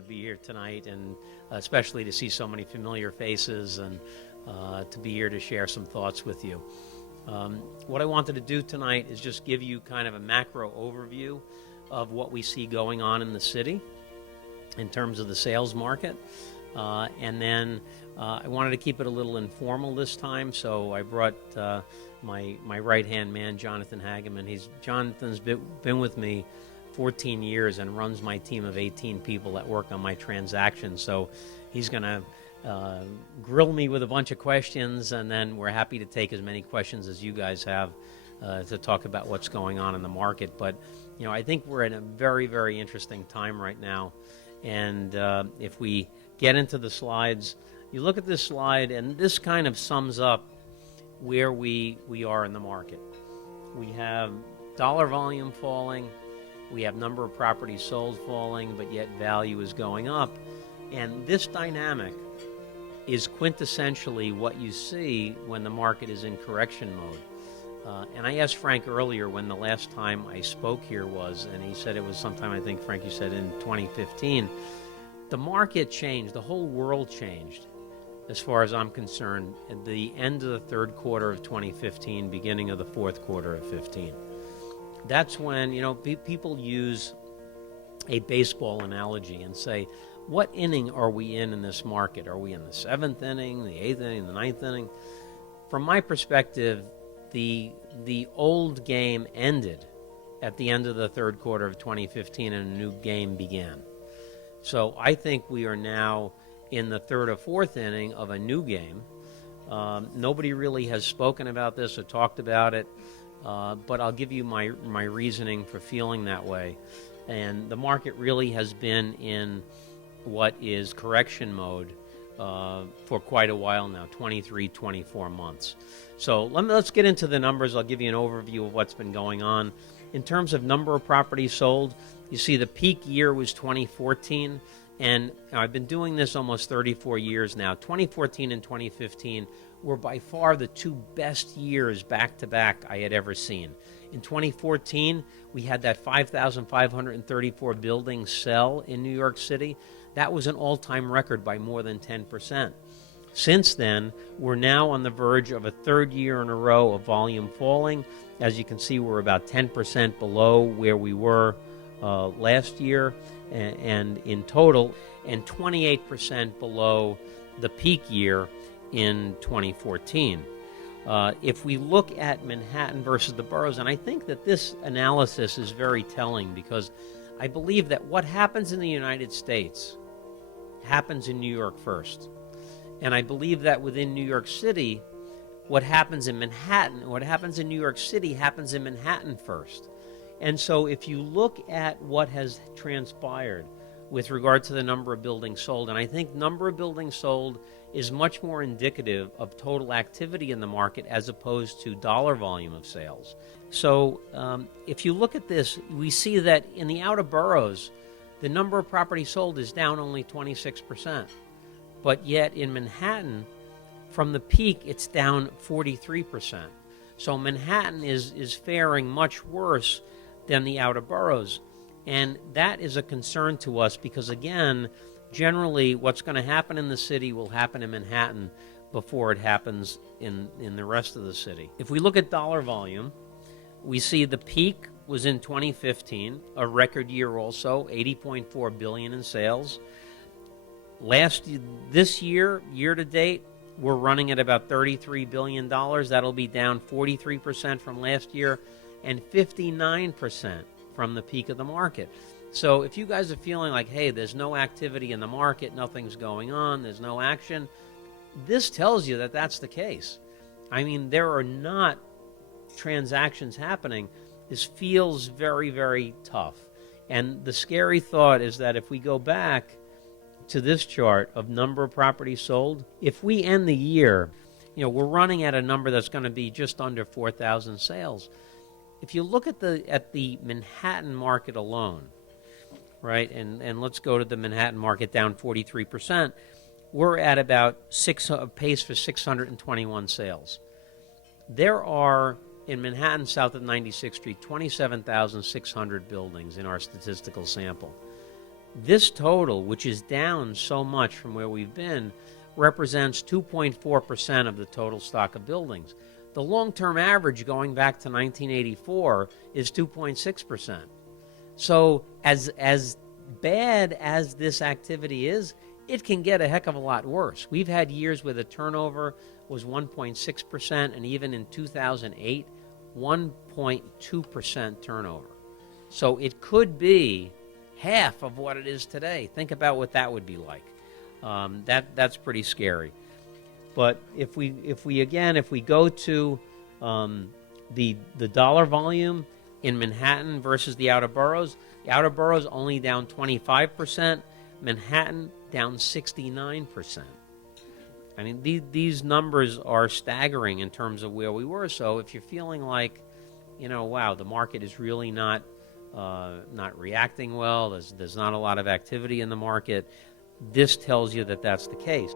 to be here tonight, and especially to see so many familiar faces and to be here to share some thoughts with you. What I wanted to do tonight is just give you kind of a macro overview of what we see going on in the city in terms of the sales market. And then I wanted to keep it a little informal this time, so I brought my right-hand man, Jonathan Hageman. Jonathan's been with me 14 years and runs my team of 18 people that work on my transactions. So he's going to grill me with a bunch of questions, and then we're happy to take as many questions as you guys have to talk about what's going on in the market. But, you know, I think we're in a very, very interesting time right now. And if we get into the slides, you look at this slide, and this kind of sums up where we are in the market. We have dollar volume falling. We have number of properties sold falling, but yet value is going up. And this dynamic is quintessentially what you see when the market is in correction mode. And I asked Frank earlier when the last time I spoke here was, and he said it was sometime, I think, Frank, you said in 2015. The market changed. The whole world changed, as far as I'm concerned, at the end of the third quarter of 2015, beginning of the fourth quarter of 15. That's when, you know, people use a baseball analogy and say, what inning are we in this market? Are we in the 7th inning, the 8th inning, the 9th inning? From my perspective, the old game ended at the end of the third quarter of 2015 and a new game began. So I think we are now in the 3rd or 4th inning of a new game. Nobody really has spoken about this or talked about it, but I'll give you my reasoning for feeling that way. And the market really has been in what is correction mode for quite a while now, 23, 24 months. So let's get into the numbers. I'll give you an overview of what's been going on. In terms of number of properties sold, you see the peak year was 2014, and I've been doing this almost 34 years now. 2014 and 2015 were by far the two best years back-to-back I had ever seen. In 2014, we had that 5,534 buildings sell in New York City. That was an all-time record by more than 10%. Since then, we're now on the verge of a third year in a row of volume falling. As you can see, we're about 10% below where we were last year and in total, and 28% below the peak year in 2014. If we look at Manhattan versus the boroughs, and I think that this analysis is very telling, because I believe that what happens in the United States happens in New York first. And I believe that within New York City, what happens in Manhattan, what happens in New York City happens in Manhattan first. And so if you look at what has transpired with regard to the number of buildings sold, and I think number of buildings sold is much more indicative of total activity in the market as opposed to dollar volume of sales. So if you look at this, we see that in the outer boroughs, the number of properties sold is down only 26%. But yet in Manhattan, from the peak, it's down 43%. So Manhattan is faring much worse than the outer boroughs. And that is a concern to us because, again, generally what's going to happen in the city will happen in Manhattan before it happens in the rest of the city. If we look at dollar volume, we see the peak was in 2015, a record year also, $80.4 billion in sales. This year, year to date, we're running at about $33 billion. That'll be down 43% from last year and 59% from the peak of the market. So if you guys are feeling like, hey, there's no activity in the market, nothing's going on, there's no action, this tells you that that's the case. I mean, there are not transactions happening. This feels very, very tough. And the scary thought is that if we go back to this chart of number of properties sold, if we end the year, you know, we're running at a number that's going to be just under 4,000 sales. If you look at the Manhattan market alone, right, and let's go to the Manhattan market down 43%, we're at about pace for 621 sales. There are, in Manhattan south of 96th Street, 27,600 buildings in our statistical sample. This total, which is down so much from where we've been, represents 2.4% of the total stock of buildings. The long-term average going back to 1984 is 2.6%. So as bad as this activity is, it can get a heck of a lot worse. We've had years where the turnover was 1.6%, and even in 2008, 1.2% turnover. So it could be half of what it is today. Think about what that would be like. That's pretty scary. But if we go to the dollar volume in Manhattan versus the outer boroughs only down 25%, Manhattan down 69%. I mean, these numbers are staggering in terms of where we were. So if you're feeling like, wow, the market is really not reacting well, there's not a lot of activity in the market, this tells you that that's the case.